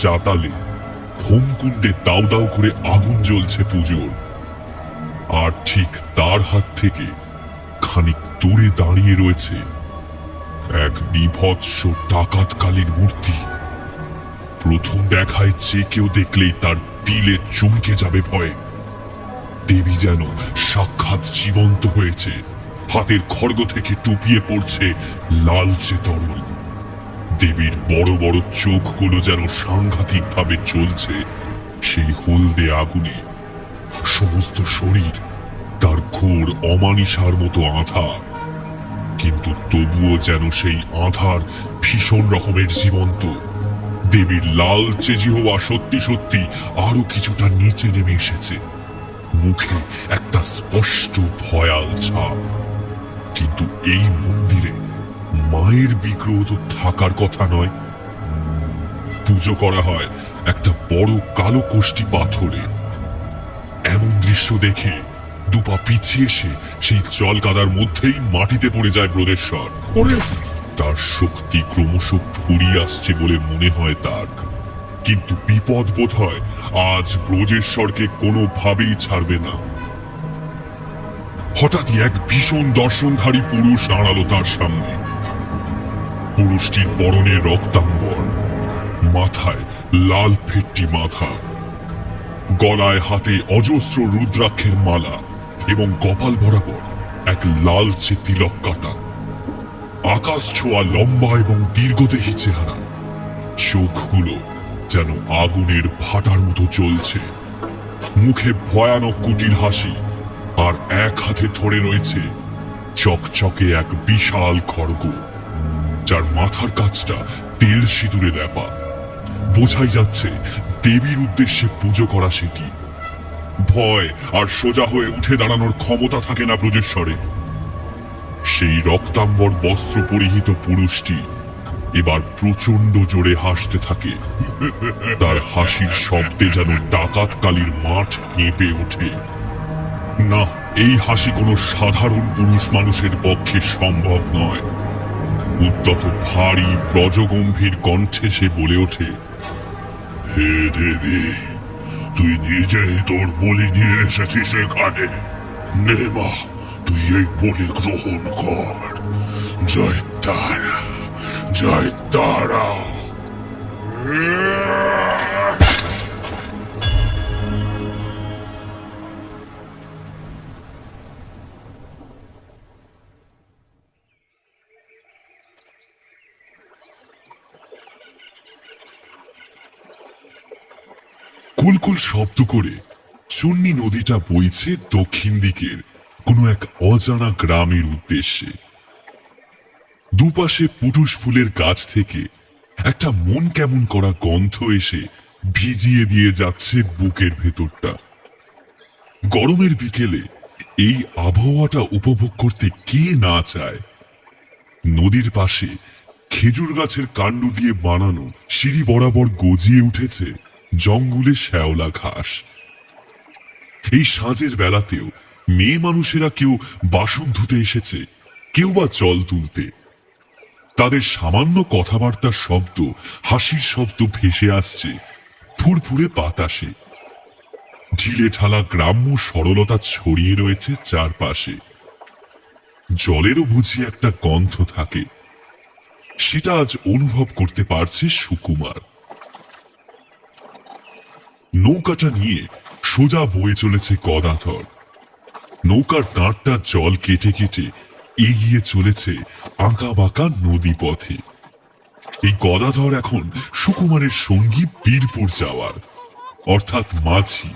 চাতালে হোমকুণ্ডে দাউ দাউ করে আগুন জ্বলছে পুজোর। আর ঠিক তার হাত থেকে খানিক দূরে দাঁড়িয়ে রয়েছে এক বীভৎস ডাকাতকালীর মূর্তি। প্রথম দেখায় যে কেউ দেখলেই তার পিলে চমকে যাবে ভয়ে। দেবী যেন সাক্ষাৎ জীবন্ত হয়েছে। হাতের খড়গ থেকে টুপিয়ে পড়ছে লালচে তরল। দেবীর বড় বড় চোখগুলো যেন সাংঘাতিক ভাবে জ্বলছে সেই হলদে আগুনে। সমস্ত শরীর তার ঘোর অমানিসার মতো আঁধার, কিন্তু তবুও যেন সেই আঁধার ভীষণ রকমের জীবন্ত। দেবীর লালচে জিহ্বা সত্যি সত্যি আরো কিছুটা নিচে নেমে এসেছে। মুখে একটা স্পষ্ট ভয়াল ছাপ। কিন্তু এই মন্দিরে মায়ের বিগ্রহ তো থাকার কথা নয়। পুজো করা হয় একটা বড় কালো কোষ্ঠী পাথরে। এমন দৃশ্য দেখে দুপা পিছিয়ে এসে সেই জল কাদার মধ্যেই মাটিতে পড়ে যায় ব্রজেশ্বর। তার শক্তি ক্রমশ ফুরিয়ে আসছে বলে মনে হয় তার। কিন্তু বিপদ বোধ হয় আজ ব্রজেশ্বরকে কোনোভাবেই ছাড়বে না। হঠাৎই এক ভীষণ দর্শনধারী পুরুষ দাঁড়ালো তার সামনে। পুরুষটির পরনে রক্তাম্বর, মাথায় লাল ফেট্টি মাথা, গলায় হাতে অজস্র রুদ্রাক্ষের মালা এবং কপাল বরাবর এক লালচে তিলক কাটা। আকাশ ছোঁয়া লম্বা এবং দীর্ঘদেহী চেহারা। চোখগুলো যেন আগুনের ভাটার মতো জ্বলছে। মুখে ভয়ানক কুটিল হাসি, আর এক হাতে ধরে রয়েছে চকচকে এক বিশাল খড়গ, যার মাথার কাছটা তেল সিঁদুরে লেপা। বোঝাই যাচ্ছে দেবীর উদ্দেশ্যে পুজো করা সেটি। ভয় আর সোজা হয়ে উঠে দাঁড়ানোর ক্ষমতা থাকে না ব্রজেশ্বরে। সেই রক্তাম্বর বস্ত্র পরিহিত পুরুষটি এবার প্রচন্ড জোরে হাসতে থাকে। তার হাসির শব্দে যেন ডাকাতকালীর মাঠ কেঁপে ওঠে। না, এই হাসি কোনো সাধারণ পুরুষ মানুষের পক্ষে সম্ভব নয়। উদ্যত ভারী ব্রজগম্ভীর কণ্ঠে সে বলে ওঠে, হে দেবী, তুই নিজেই তোর বলি নিয়ে এসেছিস এখানে। নে মা, তুই এই বলি গ্রহণ কর। জয় তারা, জয় তারা। কুলকুল শব্দ করে চুন্নি নদীটা বইছে দক্ষিণ দিকের কোনো এক অজানা গ্রামের উদ্দেশ্যে। দুপাশে পুটুস ফুলের গাছ থেকে একটা মন কেমন করা গন্ধ এসে ভিজিয়ে দিয়ে যাচ্ছে বুকের ভেতরটা। গরমের বিকেলে এই আবহাওয়াটা উপভোগ করতে কে না চায়। নদীর পাশে খেজুর গাছের কাণ্ড দিয়ে বানানো সিঁড়ি বরাবর গজিয়ে উঠেছে জঙ্গলে শ্যাওলা ঘাস। এই সাঁঝের বেলাতেও মেয়ে মানুষেরা কেউ বাসন ধুতে এসেছে, কেউ বা জল তুলতে। তাদের সামান্য কথাবার্তার শব্দ, হাসির শব্দ ভেসে আসছে ফুরফুরে বাতাসে। ঢিলে ঢালা গ্রাম্য সরলতা ছড়িয়ে রয়েছে চারপাশে। জলেরও বুঝি একটা গন্ধ থাকে, সেটা আজ অনুভব করতে পারছে সুকুমার। নৌকাটা নিয়ে সোজা বয়ে চলেছে গদাধর। নৌকার দাঁড়টা জল কেটে কেটে এগিয়ে চলেছে আঁকা বাঁকা নদী পথে। এই গদাধর এখন সুকুমারের সঙ্গী বীরপুর যাওয়ার, অর্থাৎ মাঝি।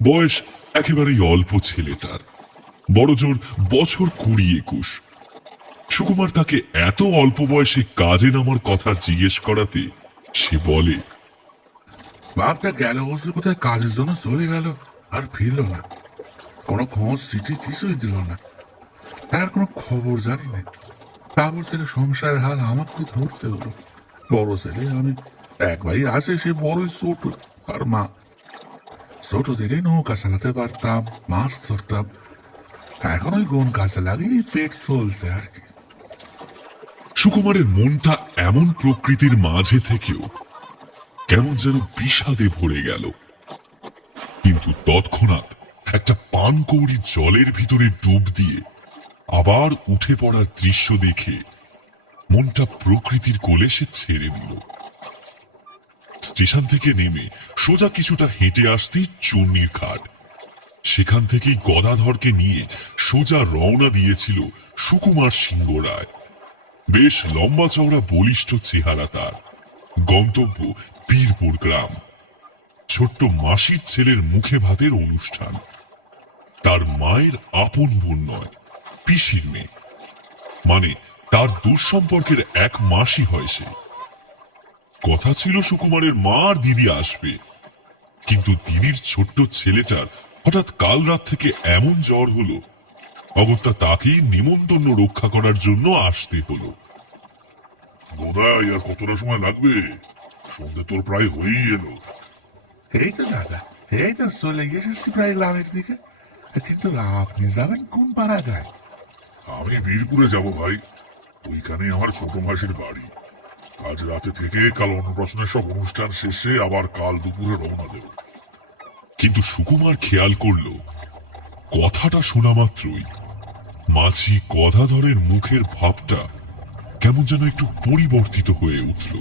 বয়স একেবারেই অল্প ছেলেটার, বড়জোর বছর 20-21। সুকুমার তাকে এত অল্প বয়সে কাজে নামার কথা জিজ্ঞেস করাতে সে বলে, বাপটা গেল বছর কোথায় কাজের জন্য চলে গেল, আর ফিরল না। কোনো খোঁজ চিঠি কিছুই দিল না। তার কোনো খবর জানি না। তারপর থেকে সংসারের হাল আমাকে ধরতে হলো। বড় ছেলে আমি, এক ভাই আছে, সে বড়ই ছোট, আর মা। ছোট থেকে নৌকা চালাতে পারতাম, মাছ ধরতাম। এখন ওই কোন কাজে লাগিয়ে পেট চলছে আর কি। সুকুমারের মনটা এমন প্রকৃতির মাঝে থেকেও কেমন যেন বিষাদে ভরে গেল। কিন্তু তৎক্ষণাৎ একটা পানকৌড়ি জলের ভিতরে ডুব দিয়ে আবার উঠে পড়ার দৃশ্য দেখে মনটা প্রকৃতির কোলে সে ছেড়ে দিল। স্টেশন থেকে নেমে সোজা কিছুটা হেঁটে আসতেই চূর্ণির ঘাট। সেখান থেকেই গদাধরকে নিয়ে সোজা রওনা দিয়েছিল সুকুমার সিংহ রায়। বেশ লম্বা চওড়া বলিষ্ঠ চেহারা তার। গন্তব্য বীরপুর গ্রাম। ছোট্ট মাসির ছেলের মুখে ভাতের অনুষ্ঠান। তার মায়ের আপন বোন নয়, পিসির মেয়ে, মানে তার দূর সম্পর্কের এক মাসই হয় সে। কথা ছিল সুকুমারের মা আর দিদি আসবে, কিন্তু দিদির ছোট্ট ছেলেটার হঠাৎ কাল রাত থেকে এমন জ্বর হলো, অগত্যা তাকেই নিমন্ত্রণ রক্ষা করার জন্য আসতে হলো। গোদাই আর কতটা সময় লাগবে? সন্ধে তোর প্রায় হয়েই এলো। এই তো দাদা, এই তো চলে এসেছি প্রায় গ্রামের দিকে। কিন্তু আপনি যাবেন কোন পাড়া গায়ে? আমি বীরপুরে যাব ভাই। ওইখানে আমার ছোট মাসির বাড়ি। আজ রাতে থেকে কাল অন্নপ্রাশনের সব অনুষ্ঠান শেষে আবার কাল দুপুরে রওনা দেব। কিন্তু সুকুমার খেয়াল করল, কথাটা শোনা মাত্রই মাঝি গদাধরের মুখের ভাবটা কেমন যেন একটু পরিবর্তিত হয়ে উঠল।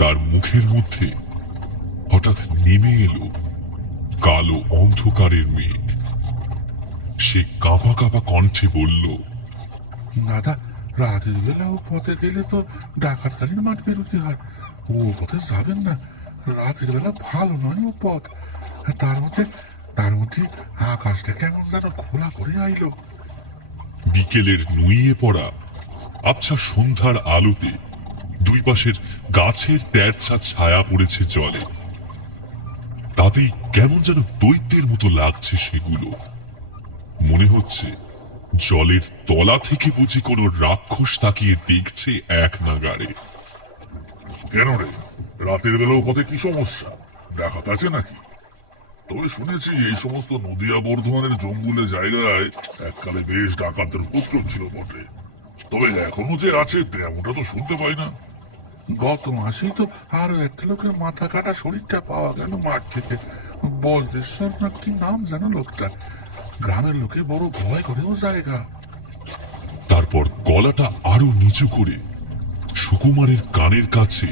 তার মুখের মধ্যে হঠাৎ নেমে এলো কালো অন্ধকারের মেঘ। সে কাঁপা কাঁপা কণ্ঠে বলল, দাদা, রাতের বেলা ও পথে গেলে তো ডাকাতকালীন মাঠ বেরোতে হয়। ও পথে যাবেন না, রাতের বেলা ভালো নয় ও পথ। তার মধ্যে আকাশটা কেমন যেন খোলা করে আইলো। বিকেলের নুইয়ে পড়া আবছা সন্ধ্যার আলোতে দুই পাশের গাছের তেরছা ছায়া পড়েছে জলে। তাতেই কেমন যেন দৈত্যের মতো লাগছে সেগুলো। মনে হচ্ছে জলের তলা থেকে বুঝি কোনো রাক্ষস তাকিয়ে দেখছে এক নাগাড়ে। কেন রে, রাতের বেলাও পথে কি সমস্যা? ডাকাত আছে নাকি? তবে শুনেছি এই সমস্ত নদিয়া বর্ধমানের জঙ্গলে জায়গায় এককালে বেশ ডাকাতদের উপদ্রব ছিল বটে। তবে এখনো যে আছে তেমনটা তো শুনতে পাই না। গত মাসেই তো আরো একটা লোকের মাথা কাটা শরীরটা পাওয়া গেল মাঠ থেকে। বজ্রেশ্বর না কি নাম জানো লোকটা। গ্রামের লোকে বড় ভয় করেও জায়গা। তারপর গলাটা আরো নিচু করে সুকুমারের কানের কাছে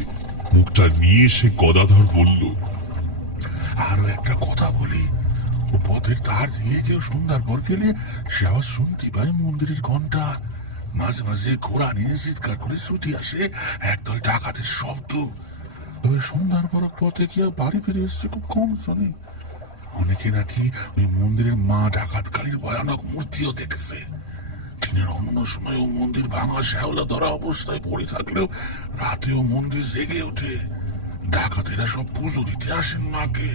মুখটা নিয়ে এসে গদাধর বলল, আরো একটা কথা বলি, ও পথের ধার দিয়ে কেউ সন্ধ্যার পর গেলে সে আবার শুনতে পায় মন্দিরের ঘন্টা। মাঝে মাঝে ঘোড়া নিয়ে চিৎকার করে ছুটি আসে একদল ডাকাতের শব্দ। তবে সন্ধ্যার পর পথে কেউ বাড়ি ফিরে এসছে খুব কম শোনে। অনেকে নাকি ওই মন্দিরের মা ডাকাত কালীর ভয়ানক মূর্তিও দেখেছে। দিনের অন্য সময়ও মন্দির ভাঙা শ্যাওলা ধরা অবস্থায় পড়ে থাকলেও রাতেও মন্দির জেগে ওঠে। ডাকাতেরা সব পুজো দিতে আসেন মাকে।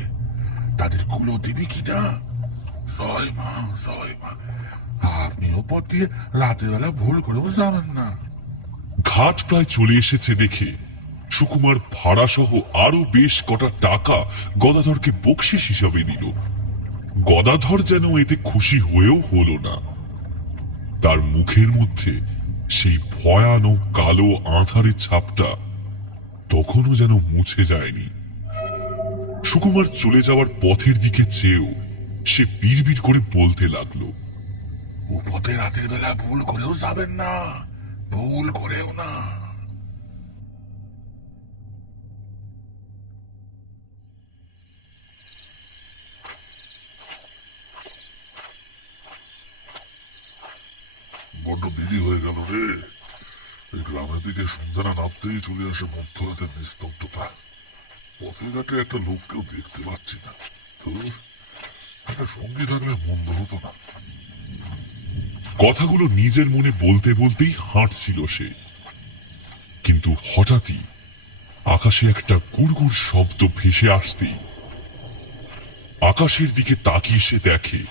তাদের কুলো দেবী কিনা। জয় মা, জয় মা। আপনি ওপর দিয়ে রাতের বেলা ভুল করেও যাবেন না। ঘাট প্রায় চলে এসেছে দেখে সুকুমার ভাড়া সহ আরো বেশ কটা টাকা গদাধরকে বকশিস হিসাবে দিল। গদাধর যেন এতে খুশি হয়েও হলো না। তার মুখের মধ্যে সেই ভয়ানক কালো আঁধারের ছাপটা তখনও যেন মুছে যায়নি। সুকুমার চলে যাওয়ার পথের দিকে চেয়েও সে বিড়বিড় করে বলতে লাগলো, ও পথে রাতের বেলা ভুল করেও যাবেন না, ভুল করেও না। বড্ড দেরি হয়ে গেল রে। এই গ্রামের দিকে সন্ধ্যা না নামতেই চলে আসে মধ্যরাতের নিস্তব্ধতা। পথে ঘাটে একটা লোককেও দেখতে পাচ্ছি না। ধুর, একটা সঙ্গী থাকলে মন্দ হতো না। কথাগুলো নিজের মনে বলতে বলতেই হাঁটছিল সে। কিন্তু হঠাৎই আকাশে একটা গুড়গুড় শব্দ ভেসে আসতেই আকাশের দিকে তাকিয়ে সে দেখে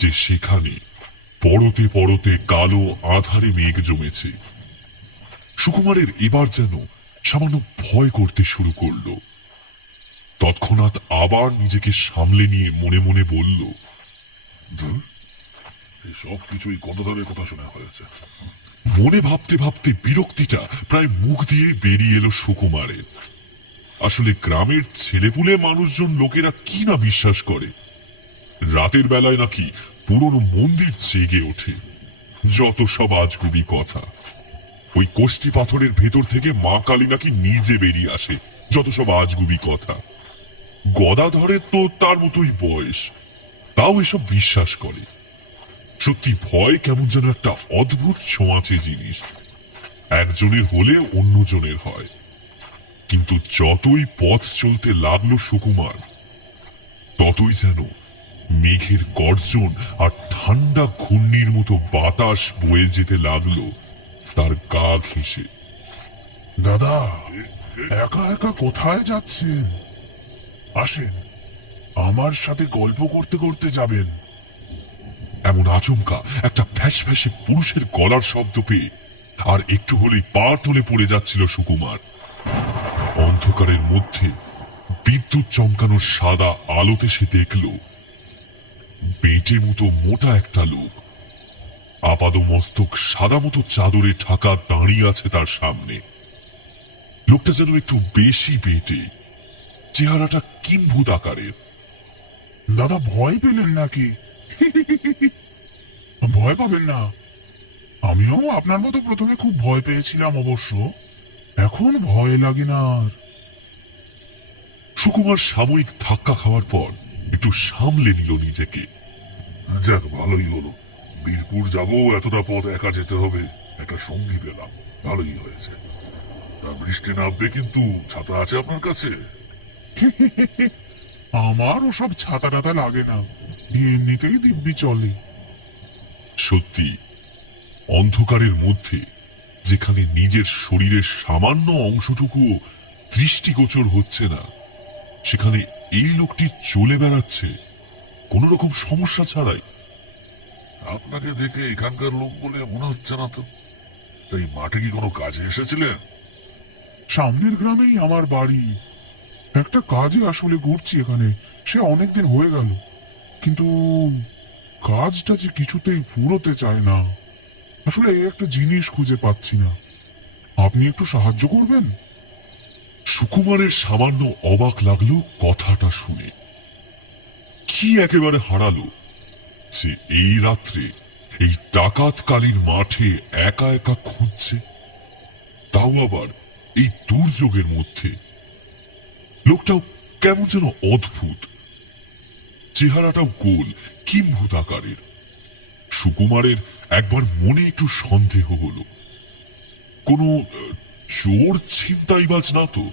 যে সেখানে পরতে পরতে কালো আধারে মেঘ জমেছে। সুকুমারের এবার যেন সামান্য ভয় করতে শুরু করলো। তৎক্ষণাৎ আবার নিজেকে সামলে নিয়ে মনে মনে বলল, ধুর, এই সব কিছুই গদাধরের কথা শুনে হয়েছে। মনে ভাবতে ভাবতে বিরক্তিটা প্রায় মুখ দিয়ে বেরিয়ে এলো সুকুমারের। আসলে গ্রামের ছেলেপুলে মানুষজন লোকেরা কি না বিশ্বাস করে। রাতের বেলায় নাকি পুরনো মন্দির জেগে ওঠে। যত সব আজগুবি কথা। ওই কোষ্ঠী পাথরের ভেতর থেকে মা কালী নাকি নিজে বেরিয়ে আসে। যত সব আজগুবি কথা। গদাধরের তো তার মতোই বয়স, তাও এসব বিশ্বাস করে। সত্যি ভয় কেমন যেন একটা অদ্ভুত ছোঁয়াচে জিনিস, একজনের হলে অন্যজনের হয়। কিন্তু যতই পথ চলতে লাগলো সুকুমার, ততই যেন মেঘের গর্জন আর ঠান্ডা ঘূর্ণির মতো বাতাস বয়ে যেতে লাগলো তার গা ঘেঁষে। দাদা, একা একা কোথায় যাচ্ছেন? আসেন, আমার সাথে গল্প করতে করতে যাবেন। এমন আচমকা একটা ফ্যাস ফ্যাসে পুরুষের গলার শব্দ পেয়ে আর একটু হলেই পা টলে পড়ে যাচ্ছিল সুকুমার। অন্ধকারের মধ্যে বিদ্যুৎ চমকানোর সাদা আলোতে সে দেখল বেটে মতো মোটা একটা লোক আপাদমস্তক সাদা মতো চাদরে ঢাকা দাঁড়িয়ে আছে তার সামনে। লোকটা যেন একটু বেশি বেটে, চেহারাটা কিম্ভূত আকারের। দাদা, ভয় পেলেন নাকি? ভয় পাবেন না, আমিও আপনার মতো প্রথমে খুব ভয় পেয়েছিলাম অবশ্য, এখন ভয় লাগে না আর। সুকুমার সাময়িক ধাক্কা খাওয়ার পর একটু সামলে নিল নিজেকে। যাক, ভালোই হলো। বীরপুর যাব, এতটা পথ একা যেতে হবে, একটা সঙ্গী পেলাম, ভালোই হয়েছে। তা বৃষ্টি নামবে কিন্তু, ছাতা আছে আপনার কাছে? আমার ওসব ছাতা টাতা লাগে না, এমনিতেই দিব্যি চলে। সত্যি, অন্ধকারের মধ্যে যেখানে নিজের শরীরের সামান্য অংশটুকুও দৃষ্টিগোচর হচ্ছে না, সেখানে এই লোকটি চলে বেড়াচ্ছে কোন রকম সমস্যা ছাড়াই। আপনাকে দেখে এখানকার লোক বলে মনে হচ্ছে না তো। তাই মাঠে কি কোনো কাজে এসেছিলেন? সামনের গ্রামেই আমার বাড়ি, একটা কাজে আসলে ঘুরছি এখানে, সে অনেকদিন হয়ে গেল, কিন্তু কাজটা যে কিছুতেই ফুরোতে চায় না। আসলে একটা জিনিস খুঁজে পাচ্ছি না, আপনি একটু সাহায্য করবেন? সুকুমারের সামান্য অবাক লাগলো কথাটা শুনে। কি একেবারে হারালো যে এই রাত্রে এই ডাকাতকালীর মাঠে একা একা খুঁজছে, তাও আবার এই দুর্যোগের মধ্যে। লোকটাও কেমন যেন অদ্ভুত, চেহারাটাও গোল কিম্ভূত আকারের। সুকুমারের একবার মনে একটু সন্দেহ হলো, কোনো চোর ছিনতাইবাজ না তো।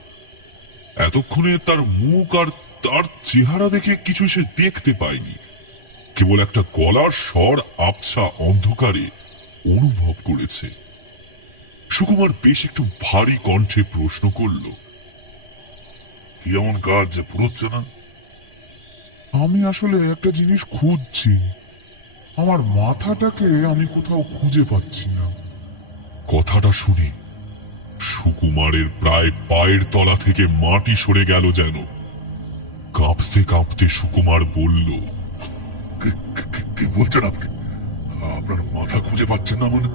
এতক্ষণে তার মুখ আর তার চেহারা দেখে কিছু সে দেখতে পায়নি, কেবল একটা গলার স্বর আবছা অন্ধকারে অনুভব করেছে। সুকুমার বেশ একটু ভারী কণ্ঠে প্রশ্ন করল, কি এমন কাজ যে ফুরোচ্ছে না? আমি আসলে একটা জিনিস খুঁজছি, আমার মাথাটাকে আমি কোথাও খুঁজে পাচ্ছি না। কথাটা শুনে সুকুমারের প্রায় পায়ের তলা থেকে মাটি সরে গেল যেন। কাঁপতে কাঁপতে সুকুমার বলল, কি বলছেন আপনি? আপনার মাথা খুঁজে পাচ্ছেন না মানে?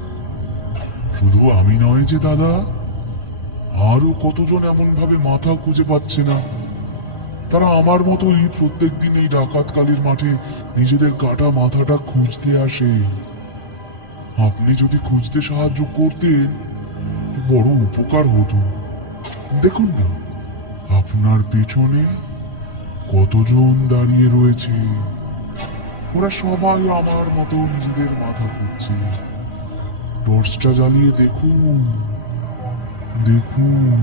শুধু আমি নয় যে দাদা, আরো কতজন এমন ভাবে মাথা খুঁজে পাচ্ছে না। তারা আমার মতোই প্রত্যেকদিন এই ডাকাতকালীর মাঠে নিজেদের কাটা মাথাটা খুঁজতে আসে। আপনি যদি খুঁজতে সাহায্য করতেন, বড় উপকার হতো। দেখুন না, আপনার পেছনে কতজন দাঁড়িয়ে রয়েছে, ওরা সবাই আমার মতো নিজেদের মাথা খুঁজছে। টর্চটা জ্বালিয়ে দেখুন, দেখুন।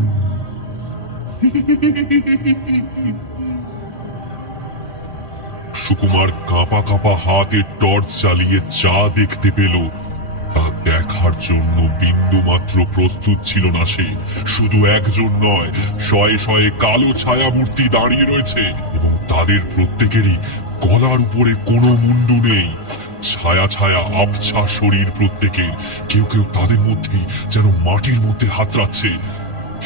সুকুমার কাঁপা কাঁপা হাতে টর্চ জ্বালিয়ে যা দেখতে পেল তা দেখার জন্য বিন্দু মাত্র প্রস্তুত ছিল না সে। শুধু একজন নয়, শয়ে শয়ে কালো ছায়া মূর্তি দাঁড়িয়ে রয়েছে এবং তাদের প্রত্যেকেরই গলার উপরে কোনো মুন্ডু নেই। ছায়া ছায়া আবছা শরীর প্রত্যেকের, কেউ কেউ তাদের মধ্যেই যেন মাটির মধ্যে হাতড়াচ্ছে।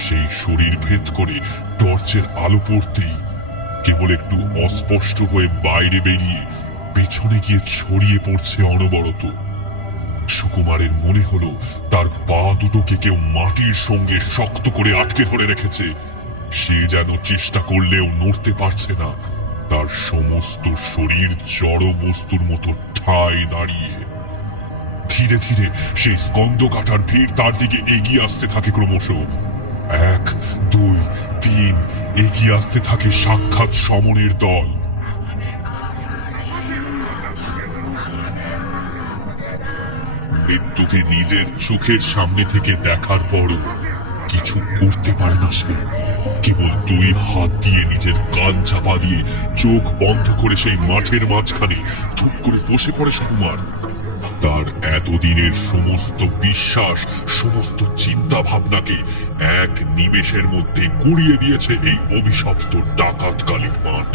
সেই শরীর ভেদ করে টর্চের আলো পড়তেই কেবল একটু অস্পষ্ট হয়ে বাইরে বেরিয়ে পেছনে গিয়ে ছড়িয়ে পড়ছে অনবরত। সুকুমারের মনে হলো তার পা দুটোকে কেউ মাটির সঙ্গে শক্ত করে আটকে ধরে রেখেছে। সে যেন চেষ্টা করলেও নড়তে পারছে না, তার সমস্ত শরীর জড় বস্তুর মতো ঠায় দাঁড়িয়ে। ধীরে ধীরে সেই স্কন্দ কাটার ভিড় তার দিকে এগিয়ে আসতে থাকে ক্রমশ। 1, 2, 3 এগিয়ে আসতে থাকে সাক্ষাৎ সমনের দল। মৃত্যুকে নিজের চোখের সামনে থেকে দেখার পরও কিছু করতে পারে না সে। কেবল 2 হাত দিয়ে নিজের কান চাপা দিয়ে চোখ বন্ধ করে সেই মাঠের মাঝখানে ধূপ করে বসে পড়ে সুকুমার। তার এতদিনের সমস্ত বিশ্বাস, সমস্ত চিন্তা ভাবনাকে এক নিমেষের মধ্যে গুড়িয়ে দিয়েছে এই অভিশপ্ত ডাকাতকালীর মাঠ।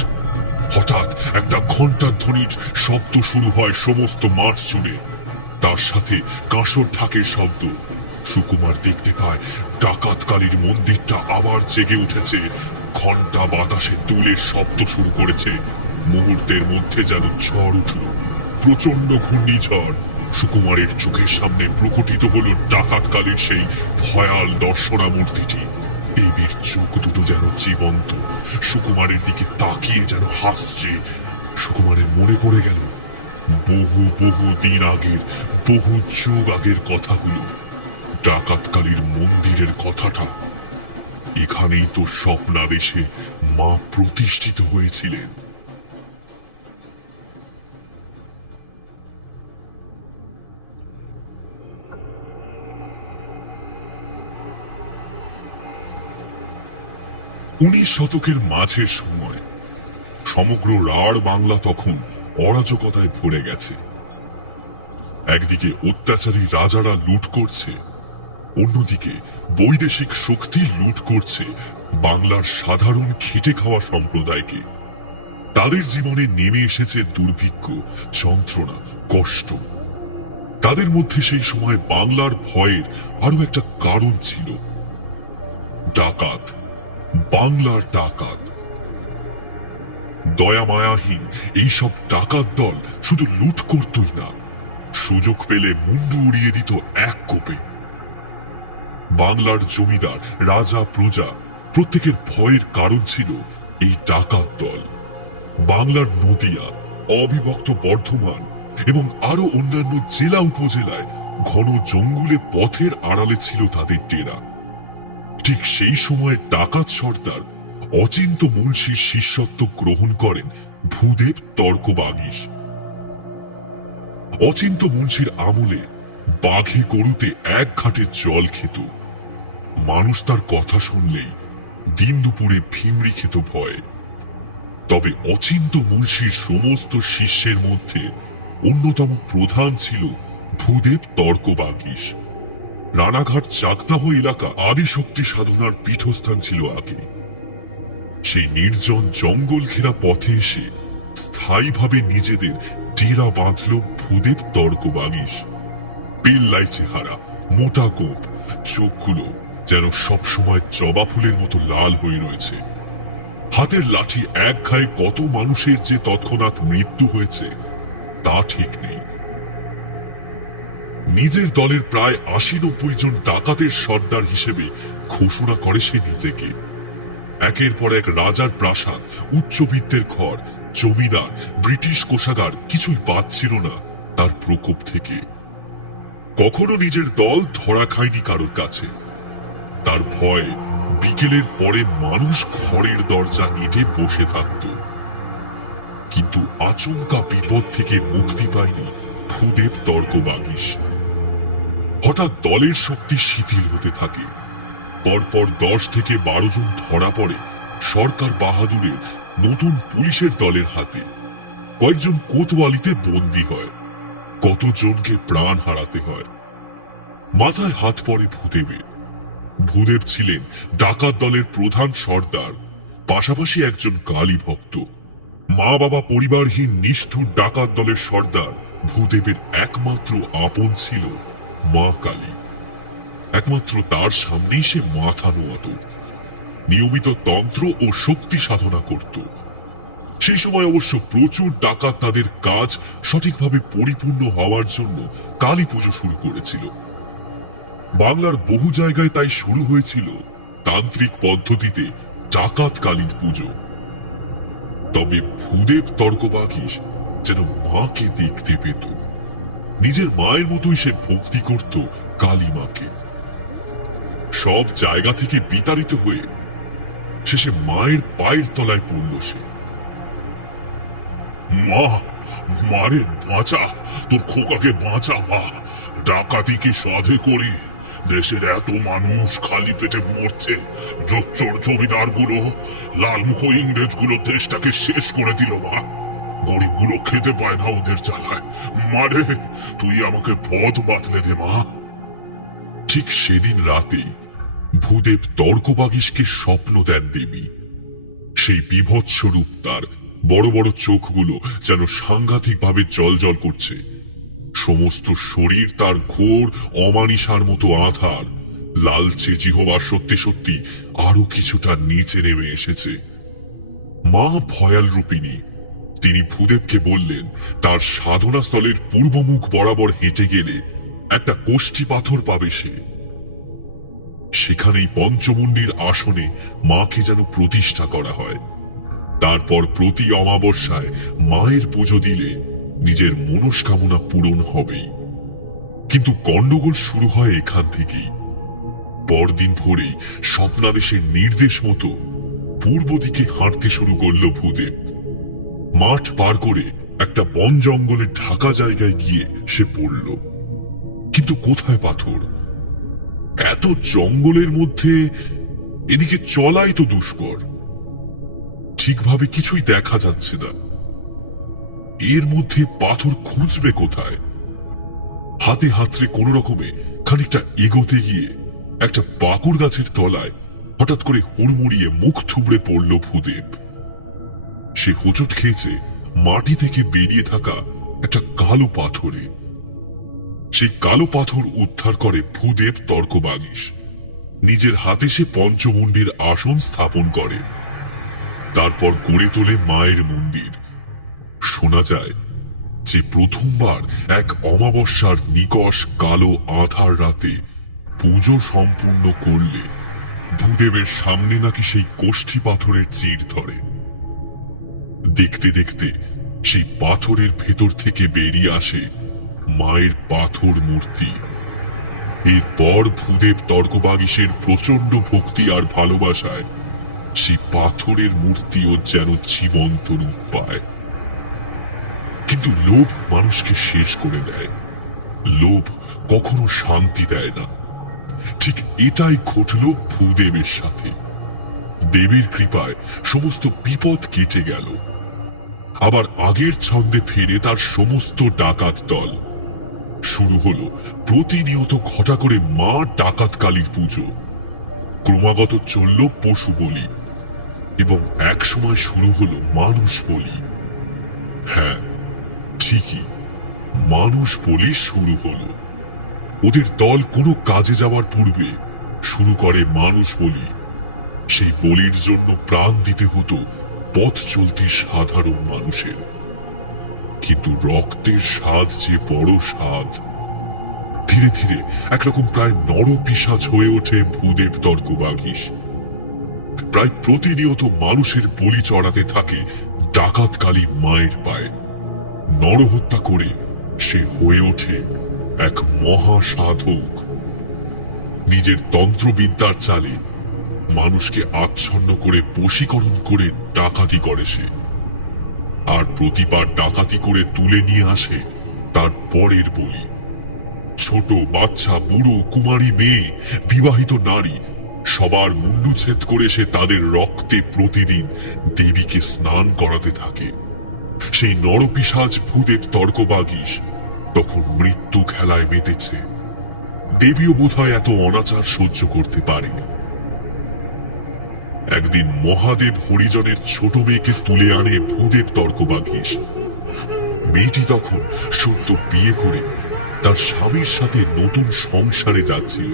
হঠাৎ একটা ঘণ্টাধ্বনির শব্দ শুরু হয় সমস্ত মাঠ জুড়ে, তার সাথে কাঁসর ঢাকের শব্দ। সুকুমার দেখতে পায় ডাকাতকালীর মন্দিরটা আবার জেগে উঠেছে। ঘণ্টা বাতাসে দুলের শব্দ শুরু করেছে। মুহূর্তের মধ্যে যেন ঝড় উঠল, প্রচন্ড ঘূর্ণিঝড়। সুকুমারের চোখের সামনে প্রকটিত হলো ডাকাতকালীর সেই ভয়াল দর্শনা মূর্তিটি। দেবীর চোখ দুটো যেন জীবন্ত, সুকুমারের দিকে তাকিয়ে যেন হাসছে। সুকুমারের মনে পড়ে গেল বহু বহু দিন আগের, বহু যুগ আগের কথাগুলো। ডাকাতকালীর মন্দিরের কথাটা। এখানেই তো স্বপ্নাবেশে মা প্রতিষ্ঠিত হয়েছিলেন। উনিশ শতকের মাঝের সময় সমগ্র রাঢ় বাংলা তখন অরাজকতায় ভরে গেছে। একদিকে অত্যাচারী রাজারা লুট করছে, অন্যদিকে বৈদেশিক শক্তি লুট করছে বাংলার সাধারণ খেটে খাওয়া সম্প্রদায়কে। তাদের জীবনে নেমে এসেছে দুর্ভিক্ষ, যন্ত্রণা, কষ্ট। তাদের মধ্যে সেই সময় বাংলার ভয়ের আরো একটা কারণ ছিল, ডাকাত, বাংলার ডাকাত। দয়া মায়াহীন এইসব ডাকাত দল শুধু লুট করতই না, সুযোগ পেলে মুন্ডু উড়িয়ে দিত এক কোপে। বাংলার জমিদার, রাজা, প্রজা প্রত্যেকের ভয়ের কারণ ছিল এই ডাকাত দল। বাংলার নদিয়া, অবিভক্ত বর্ধমান এবং আরো অন্যান্য জেলা উপজেলায় ঘন জঙ্গলে পথের আড়ালে ছিল তাদের ডেরা। ঠিক সেই সময় ডাকাত সর্দার অচিন্ত মুন্সির শিষ্যত্ব গ্রহণ করেন ভূদেব তর্কবাগীশ। অচিন্ত মুন্সির আমলে বাঘে গরুতে এক ঘাটে জল খেত। মানুষ তার কথা শুনলেই দিন দুপুরে ভিমরি খেত ভয়ে। তবে অচিন্ত মুন্সির সমস্ত শিষ্যের মধ্যে অন্যতম প্রধান ছিল ভূদেব তর্কবাগীশ। রানাঘাট চাকদাহ এলাকা আদিশক্তি সাধনার পীঠস্থান ছিল আগে। সেই নির্জন জঙ্গল ঘেরা পথে এসে স্থায়ীভাবে নিজেদের ডেরা বাঁধল ভূদেব তর্কবাগীশ। পেল্লাই চেহারা, মোটা গোপ, চোখগুলো যেন সবসময় জবা ফুলের মতো লাল হয়ে রয়েছে। হাতের লাঠি এক ঘায়ে কত মানুষের যে তৎক্ষণাৎ মৃত্যু হয়েছে তা ঠিক নেই। নিজের দলের প্রায় ৮০-৯০ জন ডাকাতের সর্দার হিসেবে ঘোষণা করে সে নিজেকে। একের পর এক রাজার প্রাসাদ, উচ্চবিত্তের ঘর, জমিদার, ব্রিটিশ কোষাগার কিছুই বাদ ছিল না তার প্রকোপ থেকে। কখনো নিজের দল ধরা খায়নি কারোর কাছে। তার ভয়ে বিকেলের পরে মানুষ ঘরের দরজা এঁটে বসে থাকত। কিন্তু আচমকা বিপদ থেকে মুক্তি পায়নি ভূদেব তর্কবাগীশ। হঠাৎ দলের শক্তি শিথিল হতে থাকে। পরপর ১০ থেকে ১২ জন ধরা পড়ে সরকার বাহাদুরের নতুন পুলিশের দলের হাতে। কয়েকজন কোতোয়ালিতে বন্দী হয়, কতজনকে প্রাণ হারাতে হয়। মাথায় হাত পড়ে ভূদেবের। ভূদেব ছিলেন ডাকাত দলের প্রধান সর্দার, পাশাপাশি একজন কালী ভক্ত। মা বাবা পরিবারহীন নিষ্ঠুর ডাকাত দলের সর্দার ভূদেবের একমাত্র আপন ছিল মা কালী। একমাত্র তার সামনেই সে মাথা নোয়াত। নিয়মিত তন্ত্র ও শক্তি সাধনা করত। সেই সময় অবশ্য প্রচুর ডাকাত তাদের কাজ সঠিকভাবে পরিপূর্ণ হওয়ার জন্য কালী পুজো শুরু করেছিল। বাংলার বহু জায়গায় তাই শুরু হয়েছিল তান্ত্রিক পদ্ধতিতে ডাকাত কালীর পুজো। তবে ভূদেব তর্কবাগীশ যেন মাকে দেখতে পেত। নিজের মায়ের মতোই সে ভক্তি করত কালী মাকে। সব জায়গা থেকে বিতাড়িত হয়ে শেষে মায়ের পায়ের তলায় পড়ল সে। মা, মারে বাঁচা, তোর খোকাকে বাঁচা মা। ডাকাতিকে সাধে করি, দেশের এত মানুষ খালি পেটে মরছে। জোচ্চোর জমিদার গুলো, লালমুখ ইংরেজ গুলো দেশটাকে শেষ করে দিল মা। গরিবগুলো খেতে পায় না ওদের জ্বালায়। মারে, তুই আমাকে পথ বাতলে দে মা। ঠিক সেদিন রাতেই ভূদেব তর্কবাগীশকে স্বপ্ন দেন দেবী। সেই বীভৎস রূপ তার, বড় বড় চোখগুলো যেন সাংঘাতিকভাবে জ্বলজ্বল করছে। সমস্ত শরীর তার ঘোর অমানিসার মতো আধার, লালচে জিহবা সত্যি সত্যি আরো কিছুটা নিচে নেমে এসেছে। মা ভয়াল রূপিণী, তিনি ভূদেবকে বললেন তার সাধনা স্থলের পূর্বমুখ বরাবর হেঁটে গেলে একটা কোষ্ঠী পাথর পাবে সে। সেখানেই পঞ্চমুণ্ডির আসনে মাকে যেন প্রতিষ্ঠা করা হয়। তারপর প্রতি অমাবস্যায় মায়ের পুজো দিলে নিজের মনস্কামনা পূরণ হবেই। কিন্তু গন্ডগোল শুরু হয় এখান থেকেই। পরদিন ভোরেই স্বপ্নাদেশের নির্দেশ মতো পূর্ব দিকে হাঁটতে শুরু করল ভূদেব। মাঠ পার করে একটা বন জঙ্গলের ঢাকা জায়গায় গিয়ে সে পড়ল। কিন্তু কোথায় পাথর? এত জঙ্গলের মধ্যে এদিকে চলাই তো দুষ্কর। ঠিকভাবে কিছুই দেখা যাচ্ছে না। এর মধ্যে পাথর খুঁজবে কোথায়? হাতে হাতড়ে কোন রকমে খানিকটা এগোতে গিয়ে একটা বাকুড় গাছের তলায় হঠাৎ করে হুড়মুড়িয়ে মুখ থুবড়ে পড়ল ভূদেব। সে হোঁচট খেয়েছে মাটি থেকে বেরিয়ে থাকা একটা কালো পাথরে। সেই কালো পাথর উদ্ধার করে ভূদেব তর্কবাগীশ। নিজের হাতে সে পঞ্চমুণ্ডির আসন স্থাপন করে। তারপর গড়ে তোলে মায়ের মন্দির। শোনা যায় যে প্রথমবার এক অমাবস্যার নিকষ কালো আধার রাতে পুজো সম্পূর্ণ করলে ভূদেবের সামনে নাকি সেই কোষ্ঠী পাথরের চির ধরে। দেখতে দেখতে সেই পাথরের ভেতর থেকে বেরিয়ে আসে মায়ের পাথর মূর্তি। এরপর ভূদেব তর্কবাগীশের প্রচন্ড ভক্তি আর ভালোবাসায় সেই পাথরের মূর্তিও যেন জীবন্ত রূপ পায়। কিন্তু লোভ মানুষকে শেষ করে দেয়। লোভ কখনো শান্তি দেয় না। ঠিক এটাই ঘটল ভূদেবের সাথে। দেবীর কৃপায় সমস্ত বিপদ কেটে গেল। আবার আগের ছন্দে ফেরে তার সমস্ত ডাকাত দল। শুরু হলো প্রতিনিয়ত ঘটা করে মা ডাকাত কালীর পুজো। ক্রমাগত চলল পশু বলি, এবং এক সময় শুরু হলো মানুষ বলি। হ্যাঁ, ঠিকই, মানুষ বলি শুরু হলো। ওদের দল কোনো কাজে যাওয়ার পূর্বে শুরু করে মানুষ বলি। সেই বলির জন্য প্রাণ দিতে হতো পথ চলতি সাধারণ মানুষের। কিন্তু রক্তের স্বাদ যে বড় স্বাদ। ধীরে ধীরে একরকম প্রায় নরপিশাচ হয়ে ওঠে ভূদেব তর্কবাগীশ। প্রায় প্রতিনিয়ত মানুষের বলি চড়াতে থাকে ডাকাত কালী মায়ের পায়ে। নরহত্যা করে সে হয়ে ওঠে এক মহাসাধক। নিজের তন্ত্রবিদ্যার চালে মানুষকে আচ্ছন্ন করে বশীকরণ করে ডাকাতি করে সে। আর প্রতিবার ডাকাতি করে তুলে নিয়ে আসে তার পরের বলি। ছোট বাচ্চা, বুড়ো, কুমারী, মেয়ে, বিবাহিত নারী সবার মুন্ডুচ্ছেদ করে সে তাদের রক্তে প্রতিদিন দেবীকে স্নান করাতে থাকে। সেই নরপিশাচ ভূদেব তর্কবাগীশ তখন মৃত্যু খেলায় মেতেছে। দেবীও বোধহয় এত অনাচার সহ্য করতে পারেনি। একদিন মহাদেব হরিজনের ছোট মেয়েকে তুলে আনে ভূদেব তর্কবাগীশ। মেয়েটি তখন সদ্য বিয়ে করে তার স্বামীর সাথে নতুন সংসারে যাচ্ছিল।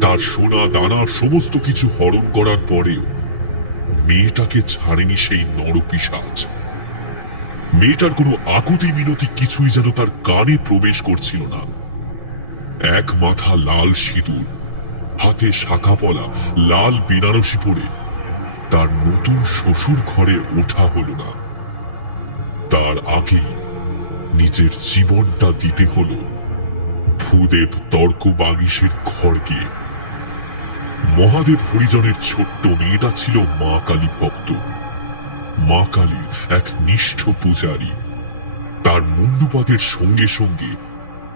তার সোনা দানা সমস্ত কিছু হরণ করার পরেও মেয়েটাকে ছাড়েনি সেই নরপিশাচ। মেয়েটার কোনো আকুতি মিনতি কিছুই যেন তার কানে প্রবেশ করছিল না। এক মাথা লাল সিঁদুর, হাতে শাখা পলা লাল বেনারসি পরে তার নতুন শ্বশুর ঘরে ওঠা হলো না। তার আগেই নিজের জীবনটা দিতে হলো ভূদেব তর্ক বাগিসের ঘর গিয়ে। মহাদেব হরিজনের ছোট্ট মেয়েটা ছিল মা কালী ভক্ত, মা কালীর এক নিষ্ঠ পূজারী। তার মুন্ডুপাতের সঙ্গে সঙ্গে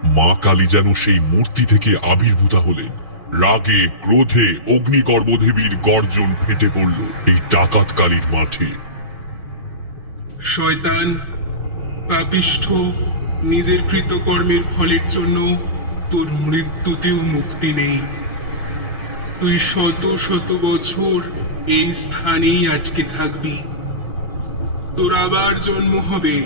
মা কালী যেন সেই মূর্তি থেকে আবির্ভূত হলেন। রাগে ক্রোধে অগ্নিকর্মদেবীর গর্জন ফেটে পড়ল এই ডাকাত কালীর মাঠে। শয়তান, পাপিষ্ঠ, নিজের কৃতকর্মের ফলের জন্য তোর মৃত্যুতেও মুক্তি নেই। তুই শত শত বছর এই স্থানেই আটকে থাকবি। তোর আবার জন্ম হবে